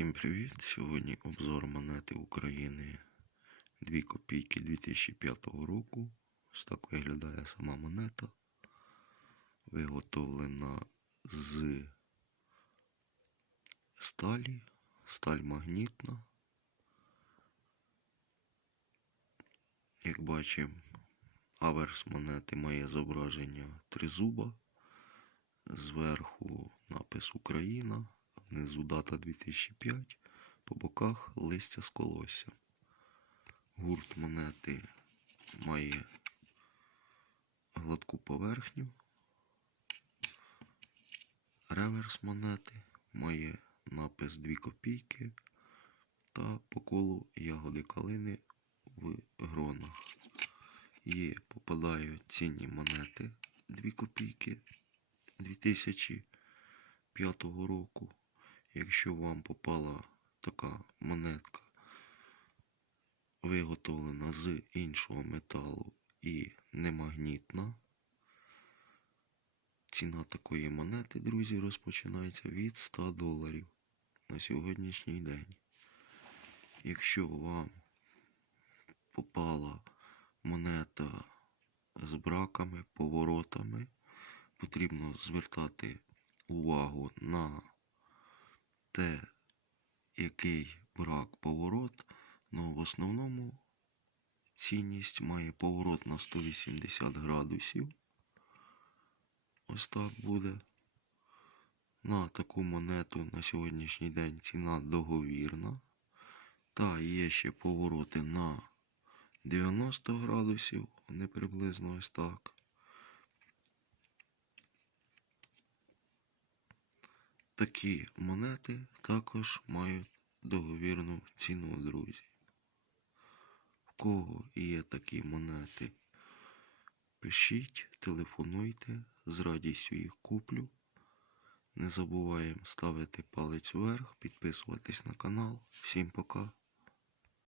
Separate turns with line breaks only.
Всім привіт! Сьогодні обзор монети України 2 копійки 2005 року. Ось так виглядає сама монета. Виготовлена з сталі, сталь магнітна. Як бачимо, аверс монети має зображення тризуба. Зверху напис Україна, внизу дата 2005, по боках листя з колоссям. Гурт монети має гладку поверхню. Реверс монети має напис 2 копійки та по колу ягоди калини в гронах. Є попадають цінні монети 2 копійки 2005 року. Якщо вам попала така монетка, виготовлена з іншого металу і не магнітна, ціна такої монети, друзі, розпочинається від 100 доларів на сьогоднішній день. Якщо вам попала монета з браками, поворотами, потрібно звертати увагу на те, який брак поворот, але в основному цінність має поворот на 180 градусів. Ось так буде. На таку монету на сьогоднішній день ціна договірна. Та є ще повороти на 90 градусів, вони приблизно ось так. Такі монети також мають договірну ціну, друзі. В кого є такі монети, пишіть, телефонуйте, з радістю їх куплю. Не забуваємо ставити палець вверх, підписуватись на канал. Всім пока.